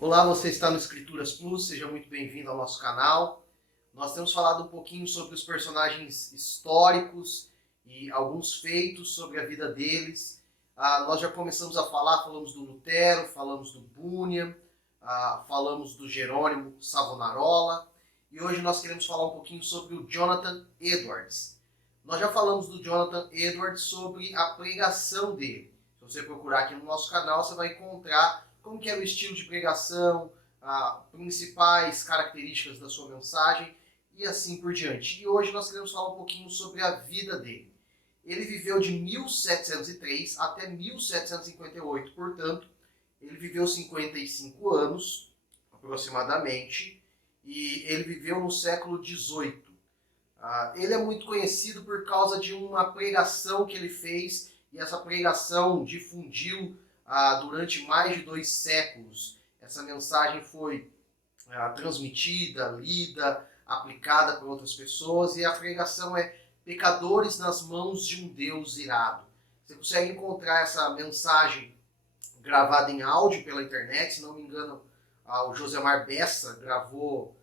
Olá, você está no Escrituras Plus, seja muito bem-vindo ao nosso canal. Nós temos falado um pouquinho sobre os personagens históricos e alguns feitos sobre a vida deles. Nós já começamos a falar, falamos do Lutero, falamos do Bunyan, falamos do Jerônimo Savonarola e hoje nós queremos falar um pouquinho sobre o Jonathan Edwards. Nós já falamos do Jonathan Edwards sobre a pregação dele. Se você procurar aqui no nosso canal, você vai encontrar como que era o estilo de pregação, principais características da sua mensagem e assim por diante. E hoje nós queremos falar um pouquinho sobre a vida dele. Ele viveu de 1703 até 1758, portanto, ele viveu 55 anos, aproximadamente, e ele viveu no século XVIII. Ele é muito conhecido por causa de uma pregação que ele fez, e essa pregação difundiu durante mais de 2 séculos. Essa mensagem foi transmitida, lida, aplicada por outras pessoas, e a pregação é Pecadores nas mãos de um Deus irado. Você consegue encontrar essa mensagem gravada em áudio pela internet, se não me engano, o Josemar Bessa gravou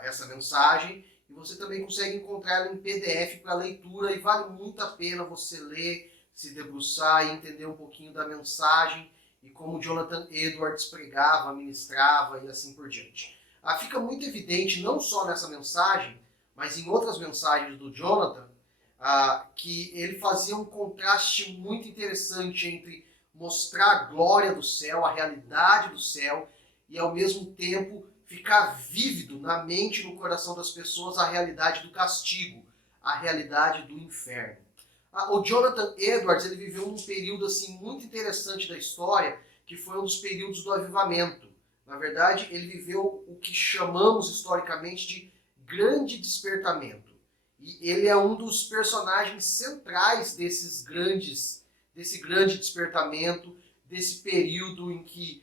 essa mensagem, e você também consegue encontrar ela em PDF para leitura, e vale muito a pena você ler, se debruçar e entender um pouquinho da mensagem e como Jonathan Edwards pregava, ministrava e assim por diante. Fica muito evidente, não só nessa mensagem, mas em outras mensagens do Jonathan, que ele fazia um contraste muito interessante entre mostrar a glória do céu, a realidade do céu, e ao mesmo tempo ficar vívido na mente e no coração das pessoas a realidade do castigo, a realidade do inferno. O Jonathan Edwards ele viveu um período assim, muito interessante da história, que foi um dos períodos do avivamento. Na verdade, ele viveu o que chamamos historicamente de grande despertamento. E ele é um dos personagens centrais desse grande despertamento, desse período em que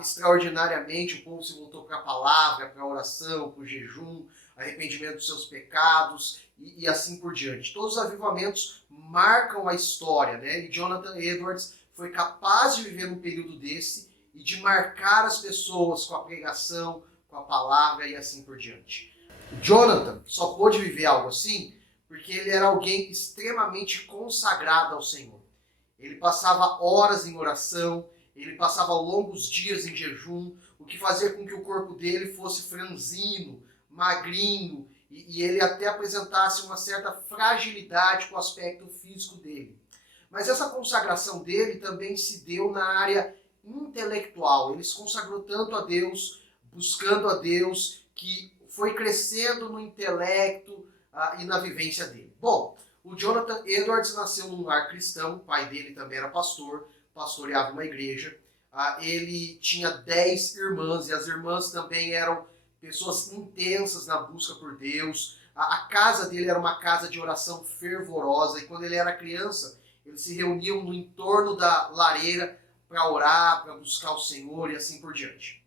extraordinariamente o povo se voltou para a palavra, para a oração, para o jejum, arrependimento dos seus pecados e assim por diante. Todos os avivamentos marcam a história, né? E Jonathan Edwards foi capaz de viver um período desse e de marcar as pessoas com a pregação, com a palavra e assim por diante. Jonathan só pôde viver algo assim porque ele era alguém extremamente consagrado ao Senhor. Ele passava horas em oração, ele passava longos dias em jejum, o que fazia com que o corpo dele fosse franzino, magrinho, e ele até apresentasse uma certa fragilidade com o aspecto físico dele. Mas essa consagração dele também se deu na área intelectual. Ele se consagrou tanto a Deus, buscando a Deus, que foi crescendo no intelecto e na vivência dele. Bom, o Jonathan Edwards nasceu num lar cristão, o pai dele também era pastor, pastoreava uma igreja. Ele tinha 10 irmãs, e as irmãs também eram pessoas intensas na busca por Deus. A casa dele era uma casa de oração fervorosa, e quando ele era criança, eles se reuniam no entorno da lareira para orar, para buscar o Senhor e assim por diante.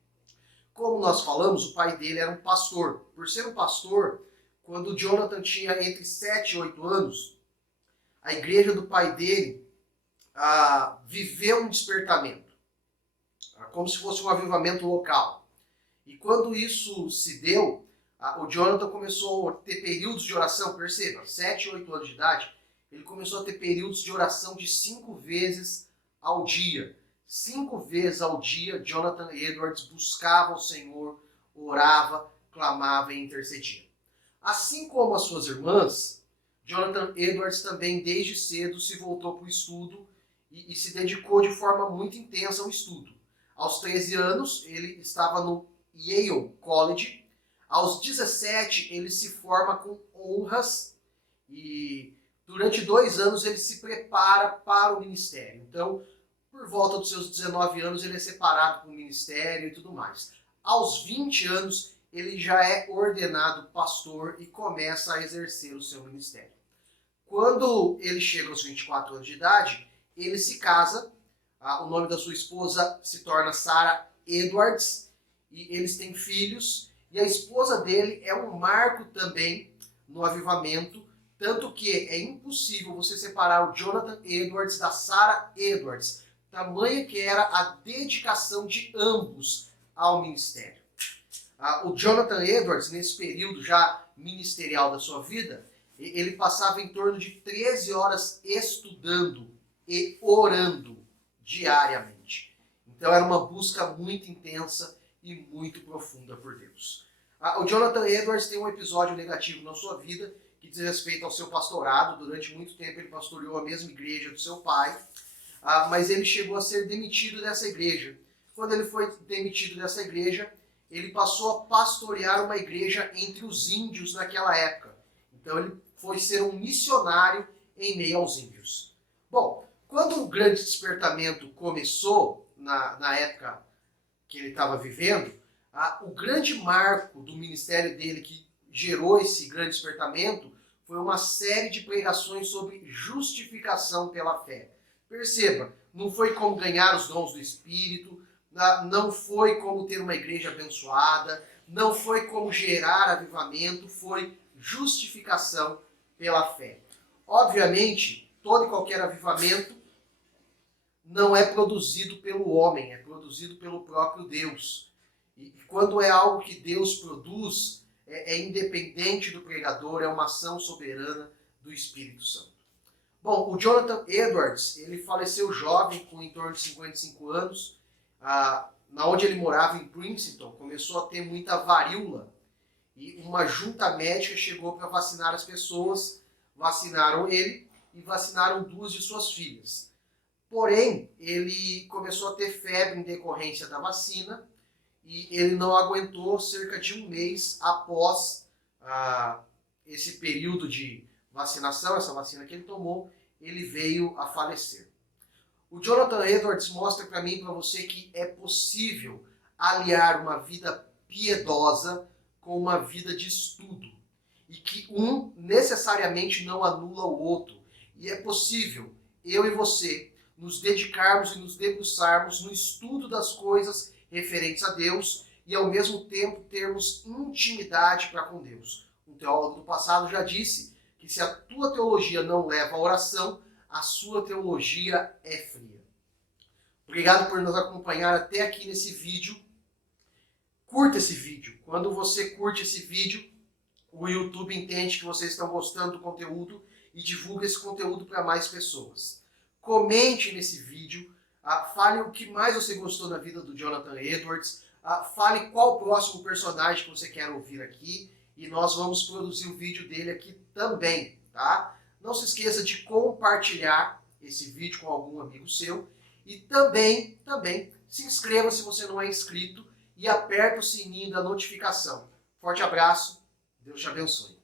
Como nós falamos, o pai dele era um pastor. Por ser um pastor, quando o Jonathan tinha entre 7 e 8 anos, a igreja do pai dele viveu um despertamento, como se fosse um avivamento local. E quando isso se deu, o Jonathan começou a ter períodos de oração, perceba, 7, 8 anos de idade, ele começou a ter períodos de oração de 5 vezes ao dia. 5 vezes ao dia, Jonathan Edwards buscava o Senhor, orava, clamava e intercedia. Assim como as suas irmãs, Jonathan Edwards também desde cedo se voltou para o estudo e se dedicou de forma muito intensa ao estudo. Aos 13 anos, ele estava no Yale College. Aos 17, ele se forma com honras e durante 2 anos ele se prepara para o ministério. Então, por volta dos seus 19 anos, ele é separado para o ministério e tudo mais. Aos 20 anos, ele já é ordenado pastor e começa a exercer o seu ministério. Quando ele chega aos 24 anos de idade, ele se casa, o nome da sua esposa se torna Sarah Edwards, e eles têm filhos, e a esposa dele é um marco também no avivamento, tanto que é impossível você separar o Jonathan Edwards da Sarah Edwards, tamanha que era a dedicação de ambos ao ministério. O Jonathan Edwards, nesse período já ministerial da sua vida, ele passava em torno de 13 horas estudando e orando diariamente. Então era uma busca muito intensa e muito profunda por Deus. O Jonathan Edwards tem um episódio negativo na sua vida que diz respeito ao seu pastorado. Durante muito tempo ele pastoreou a mesma igreja do seu pai, mas ele chegou a ser demitido dessa igreja. Quando ele foi demitido dessa igreja, ele passou a pastorear uma igreja entre os índios naquela época. Então ele foi ser um missionário em meio aos índios. Bom, quando o grande despertamento começou, na época que ele estava vivendo, o grande marco do ministério dele que gerou esse grande despertamento foi uma série de pregações sobre justificação pela fé. Perceba, não foi como ganhar os dons do Espírito, não foi como ter uma igreja abençoada, não foi como gerar avivamento, foi justificação pela fé. Obviamente, todo e qualquer avivamento não é produzido pelo homem, é produzido pelo próprio Deus. E quando é algo que Deus produz, é independente do pregador, é uma ação soberana do Espírito Santo. Bom, o Jonathan Edwards, ele faleceu jovem, com em torno de 55 anos, na onde ele morava, em Princeton, começou a ter muita varíola. E uma junta médica chegou para vacinar as pessoas, vacinaram ele e vacinaram 2 de suas filhas. Porém, ele começou a ter febre em decorrência da vacina e ele não aguentou cerca de 1 mês após esse período de vacinação, essa vacina que ele tomou, ele veio a falecer. O Jonathan Edwards mostra para mim e para você que é possível aliar uma vida piedosa com uma vida de estudo. E que um necessariamente não anula o outro. E é possível eu e você nos dedicarmos e nos debruçarmos no estudo das coisas referentes a Deus e ao mesmo tempo termos intimidade para com Deus. Um teólogo do passado já disse que se a tua teologia não leva à oração, a sua teologia é fria. Obrigado por nos acompanhar até aqui nesse vídeo. Curta esse vídeo. Quando você curte esse vídeo, o YouTube entende que vocês estão gostando do conteúdo e divulga esse conteúdo para mais pessoas. Comente nesse vídeo, fale o que mais você gostou da vida do Jonathan Edwards, fale qual o próximo personagem que você quer ouvir aqui e nós vamos produzir o vídeo dele aqui também, tá? Não se esqueça de compartilhar esse vídeo com algum amigo seu e também se inscreva se você não é inscrito e aperta o sininho da notificação. Forte abraço, Deus te abençoe.